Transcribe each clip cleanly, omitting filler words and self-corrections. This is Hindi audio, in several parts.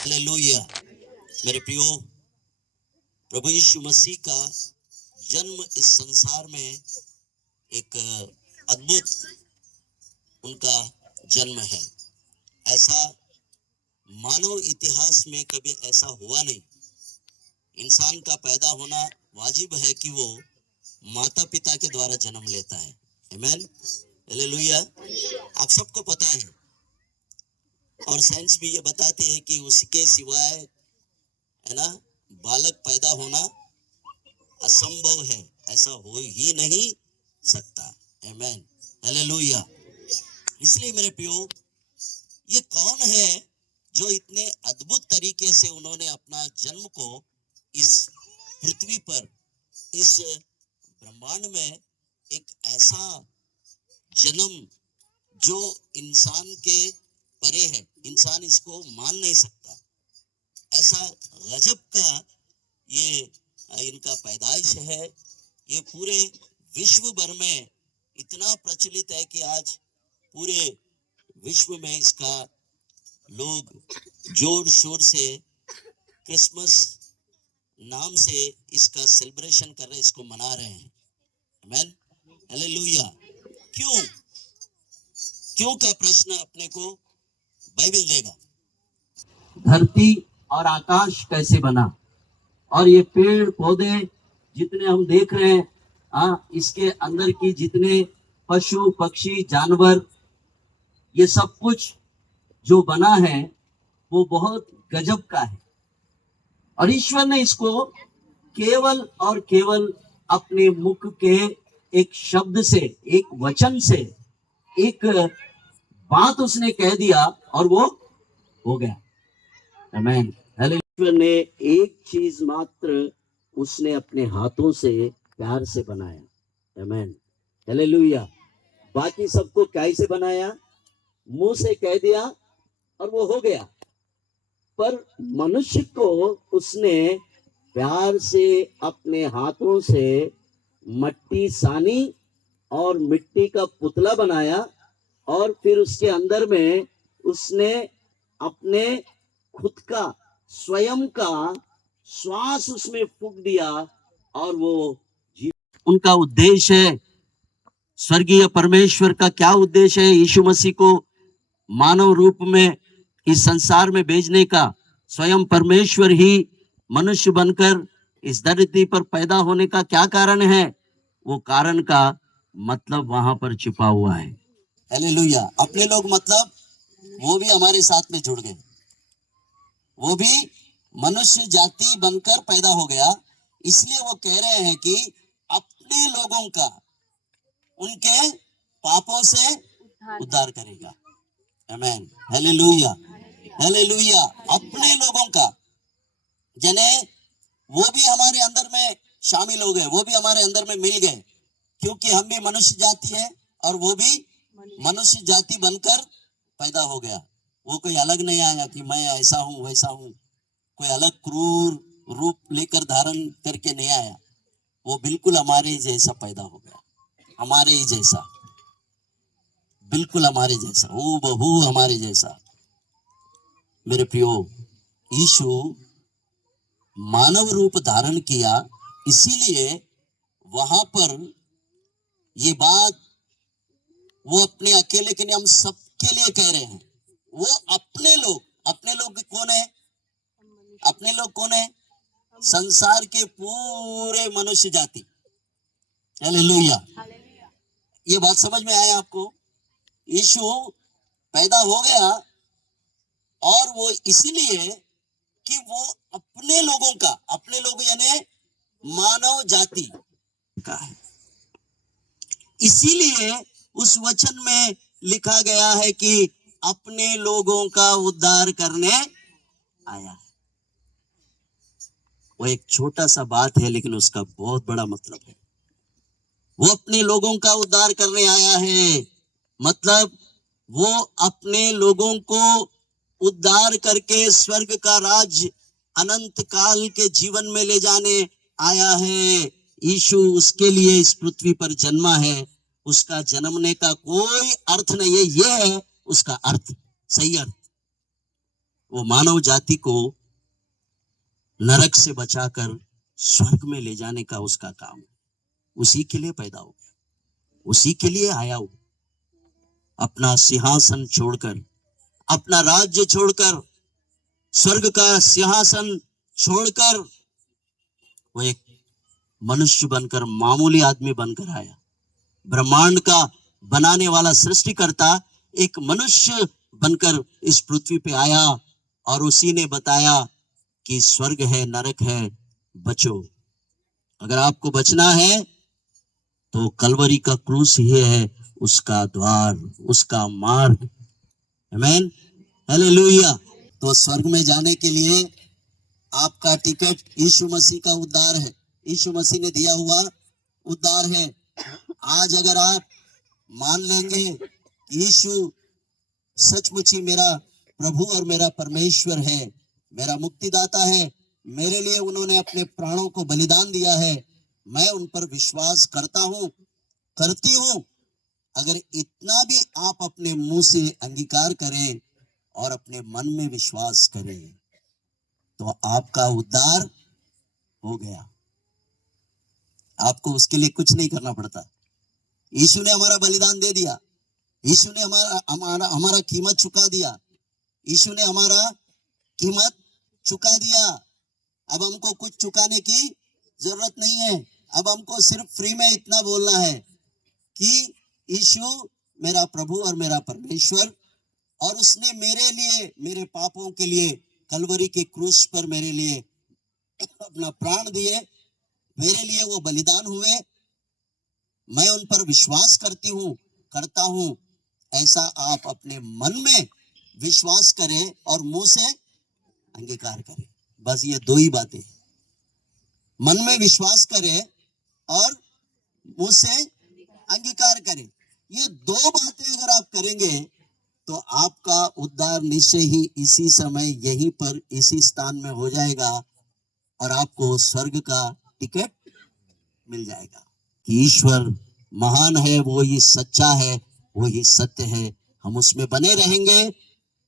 हालेलुया। मेरे प्रियो, प्रभु यीशु मसीह का जन्म इस संसार में एक अद्भुत उनका जन्म है। ऐसा मानव इतिहास में कभी ऐसा हुआ नहीं। इंसान का पैदा होना वाजिब है कि वो माता पिता के द्वारा जन्म लेता है। आमीन, हालेलुया। आप सबको पता है और साइंस भी ये बताते हैं कि उसके सिवाय है ना बालक पैदा होना असंभव है, ऐसा हो ही नहीं सकता। आमीन, हालेलुया। इसलिए मेरे प्रियो, ये कौन है जो इतने अद्भुत तरीके से उन्होंने अपना जन्म को इस पृथ्वी पर, इस ब्रह्मांड में एक ऐसा जन्म जो इंसान के परे है, इंसान इसको मान नहीं सकता, ऐसा गजब का ये इनका पैदाइश है। ये पूरे विश्व भर में इतना प्रचलित है कि आज पूरे विश्व में इसका लोग जोर शोर से क्रिसमस नाम से इसका सेलिब्रेशन कर रहे हैं, इसको मना रहे हैं। आमीन, हालेलुया। क्यों क्यों का प्रश्न अपने को बाइबल देगा। धरती और आकाश कैसे बना, और ये पेड़ पौधे जितने हम देख रहे हैं, इसके अंदर की जितने पशु पक्षी जानवर, ये सब कुछ जो बना है वो बहुत गजब का है। और ईश्वर ने इसको केवल और केवल अपने मुख के एक शब्द से, एक वचन से, एक बात उसने कह दिया और वो हो गया। आमीन, हालेलुया। ने एक चीज मात्र उसने अपने हाथों से प्यार से बनाया। आमीन, हालेलुया। बाकी सबको कैसे बनाया, मुंह से कह दिया और वो हो गया। पर मनुष्य को उसने प्यार से अपने हाथों से मट्टी सानी और मिट्टी का पुतला बनाया, और फिर उसके अंदर में उसने अपने खुद का स्वयं का श्वास उसमें फूंक दिया और वो जीव। उनका उद्देश्य है, स्वर्गीय परमेश्वर का क्या उद्देश्य है यीशु मसीह को मानव रूप में इस संसार में भेजने का। स्वयं परमेश्वर ही मनुष्य बनकर इस धरती पर पैदा होने का क्या कारण है, वो कारण का मतलब वहां पर छिपा हुआ है। हालेलुया। अपने लोग मतलब वो भी हमारे साथ में जुड़ गए, वो भी मनुष्य जाति बनकर पैदा हो गया। इसलिए वो कह रहे हैं कि अपने लोगों का उनके पापों से उद्धार करेगा। आमीन, हालेलुया, हालेलुया। अपने लोगों का, जने वो भी हमारे अंदर में शामिल हो गए, वो भी हमारे अंदर में मिल गए, क्योंकि हम भी मनुष्य जाति है और वो भी मनुष्य जाति बनकर पैदा हो गया। वो कोई अलग नहीं आया कि मैं ऐसा हूं वैसा हूं, कोई अलग क्रूर रूप लेकर धारण करके नहीं आया। वो बिल्कुल हमारे ही जैसा पैदा हो गया, हमारे ही जैसा, बिल्कुल हमारे जैसा, हूबहू हमारे जैसा। मेरे प्रियो, यीशु मानव रूप धारण किया, इसीलिए वहां पर ये बात वो अपने अकेले के लिए, हम सबके लिए कह रहे हैं। वो अपने लोग कौन है? अपने लोग कौन है? संसार के पूरे मनुष्य जाति। हालेलुया। ये बात समझ में आया आपको? यीशु पैदा हो गया और वो इसीलिए कि वो अपने लोगों का, अपने लोग यानी मानव जाति का है। इसीलिए उस वचन में लिखा गया है कि अपने लोगों का उद्धार करने आया है। वो एक छोटा सा बात है, लेकिन उसका बहुत बड़ा मतलब है। वो अपने लोगों का उद्धार करने आया है, मतलब वो अपने लोगों को उद्धार करके स्वर्ग का राज्य अनंत काल के जीवन में ले जाने आया है। यीशु उसके लिए इस पृथ्वी पर जन्मा है। उसका जन्मने का कोई अर्थ नहीं है, ये है उसका अर्थ, सही अर्थ। वो मानव जाति को नरक से बचाकर स्वर्ग में ले जाने का उसका काम है। उसी के लिए पैदा हो गया, उसी के लिए आया हो। अपना सिंहासन छोड़कर, अपना राज्य छोड़कर, स्वर्ग का सिंहासन छोड़कर वो एक मनुष्य बनकर, मामूली आदमी बनकर आया। ब्रह्मांड का बनाने वाला सृष्टिकर्ता एक मनुष्य बनकर इस पृथ्वी पे आया और उसी ने बताया कि स्वर्ग है, नरक है, बचो। अगर आपको बचना है तो कलवरी का क्रूस ही है उसका द्वार, उसका मार्ग। आमीन, हालेलुया। तो स्वर्ग में जाने के लिए आपका टिकट यीशु मसीह का उद्धार है, यीशु मसीह ने दिया हुआ उद्धार है। आज अगर आप मान लेंगे कि यीशु सचमुच ही मेरा प्रभु और मेरा परमेश्वर है, मेरा मुक्तिदाता है, मेरे लिए उन्होंने अपने प्राणों को बलिदान दिया है, मैं उन पर विश्वास करता हूं, करती हूं। अगर इतना भी आप अपने मुंह से अंगीकार करें और अपने मन में विश्वास करें तो आपका उद्धार हो गया। आपको उसके लिए कुछ नहीं करना पड़ता। यीशु ने हमारा बलिदान दे दिया, यीशु ने हमारा कीमत चुका दिया, यीशु ने हमारा कीमत चुका दिया। अब हमको कुछ चुकाने की जरूरत नहीं है। अब हमको सिर्फ फ्री में इतना बोलना है कि यीशु मेरा प्रभु और मेरा परमेश्वर, और उसने मेरे लिए, मेरे पापों के लिए कलवरी के क्रूस पर मेरे लिए अपना प्राण दिए, मेरे लिए वो बलिदान हुए। मैं उन पर विश्वास करता हूं। ऐसा आप अपने मन में विश्वास करें और मुंह से अंगीकार करें। बस ये दो ही बातें, मन में विश्वास करें और मुंह से अंगीकार करें। ये दो बातें अगर आप करेंगे तो आपका उद्धार निश्चय ही इसी समय यहीं पर इसी स्थान में हो जाएगा और आपको स्वर्ग का टिकट मिल जाएगा। कि ईश्वर महान है, वो ही सच्चा है, वो ही सत्य है। हम उसमें बने रहेंगे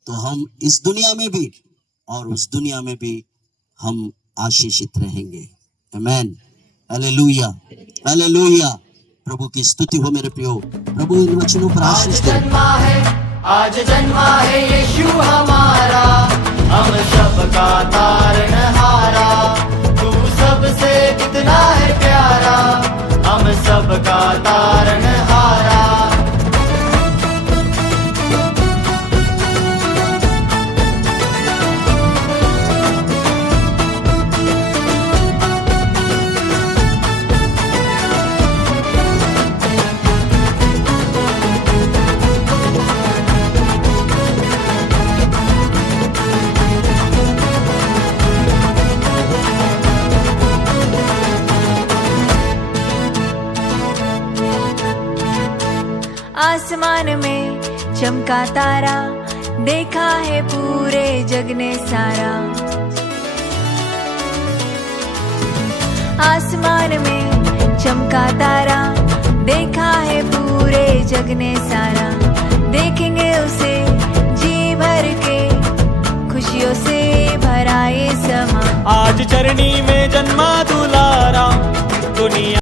तो हम इस दुनिया में भी और उस दुनिया में भी हम आशीषित रहेंगे। आमीन, हालेलुया, हालेलुया। प्रभु की स्तुति हो मेरे प्रियो। प्रभु इन वचनों पर आशीष दे। आज जन्मा है यीशु हमारा, हम सबका तारनहारा। तू सबसे कितना है प्यारा, हम सबका तारनहारा। आसमान में चमका तारा, देखा है पूरे जग ने सारा। आसमान में चमका तारा, देखा है पूरे जग ने सारा। देखेंगे उसे जी भर के, खुशियों से भरा ये समा। आज चरनी